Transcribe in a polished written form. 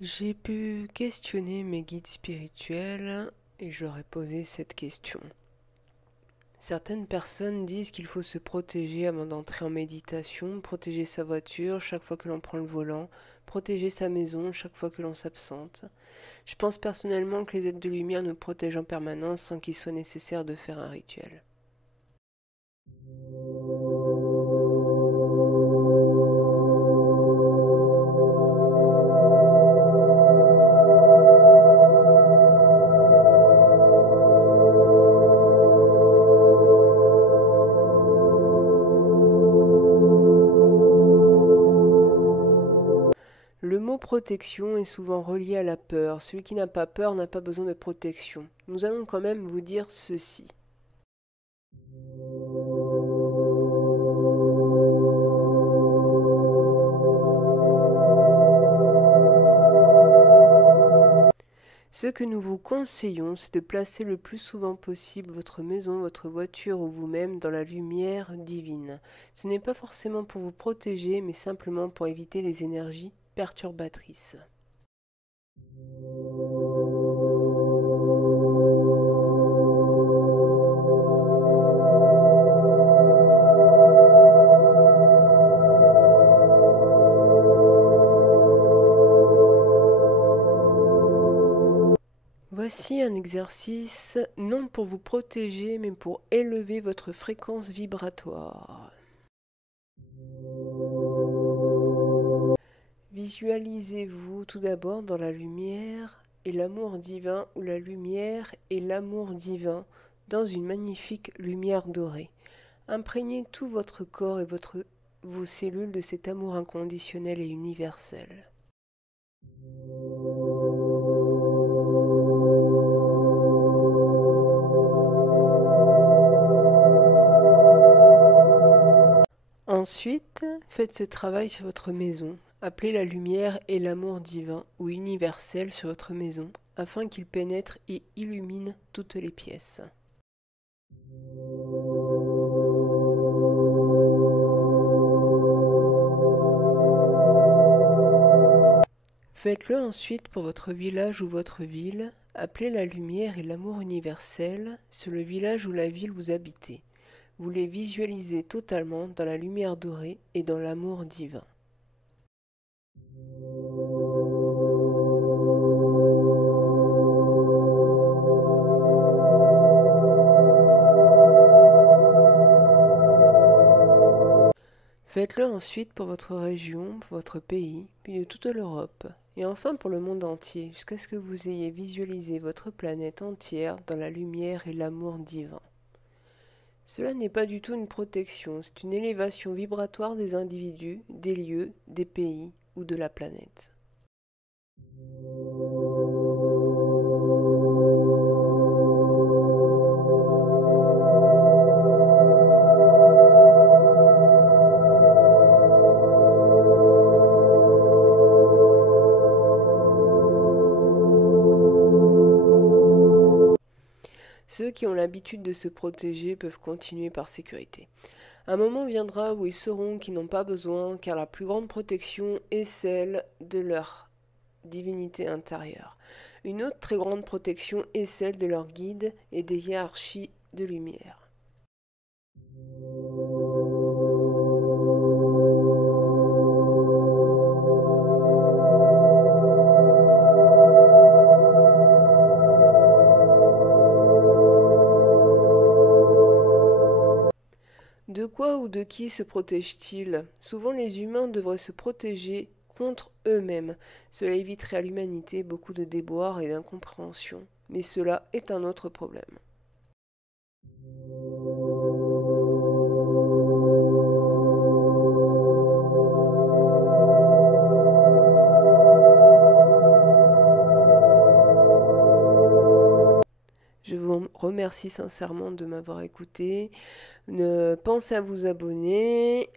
J'ai pu questionner mes guides spirituels et je leur ai posé cette question. Certaines personnes disent qu'il faut se protéger avant d'entrer en méditation, protéger sa voiture chaque fois que l'on prend le volant, protéger sa maison chaque fois que l'on s'absente. Je pense personnellement que les êtres de lumière nous protègent en permanence sans qu'il soit nécessaire de faire un rituel. Le mot protection est souvent relié à la peur. Celui qui n'a pas peur n'a pas besoin de protection. Nous allons quand même vous dire ceci. Ce que nous vous conseillons, c'est de placer le plus souvent possible votre maison, votre voiture ou vous-même dans la lumière divine. Ce n'est pas forcément pour vous protéger, mais simplement pour éviter les énergies perturbatrices. Voici un exercice non pour vous protéger, mais pour élever votre fréquence vibratoire. Visualisez-vous tout d'abord dans la lumière et l'amour divin ou la lumière et l'amour divin dans une magnifique lumière dorée. Imprégnez tout votre corps et vos cellules de cet amour inconditionnel et universel. Ensuite, faites ce travail sur votre maison. Appelez la lumière et l'amour divin ou universel sur votre maison afin qu'il pénètre et illumine toutes les pièces. Faites-le ensuite pour votre village ou votre ville. Appelez la lumière et l'amour universel sur le village ou la ville où vous habitez. Vous les visualisez totalement dans la lumière dorée et dans l'amour divin. Faites-le ensuite pour votre région, pour votre pays, puis de toute l'Europe, et enfin pour le monde entier, jusqu'à ce que vous ayez visualisé votre planète entière dans la lumière et l'amour divin. Cela n'est pas du tout une protection, c'est une élévation vibratoire des individus, des lieux, des pays ou de la planète. Ceux qui ont l'habitude de se protéger peuvent continuer par sécurité. Un moment viendra où ils sauront qu'ils n'ont pas besoin, car la plus grande protection est celle de leur divinité intérieure. Une autre très grande protection est celle de leur guide et des hiérarchies de lumière. De quoi ou de qui se protègent-ils? Souvent les humains devraient se protéger contre eux-mêmes. Cela éviterait à l'humanité beaucoup de déboires et d'incompréhension. Mais cela est un autre problème. Je vous remercie sincèrement de m'avoir écouté. Pensez à vous abonner.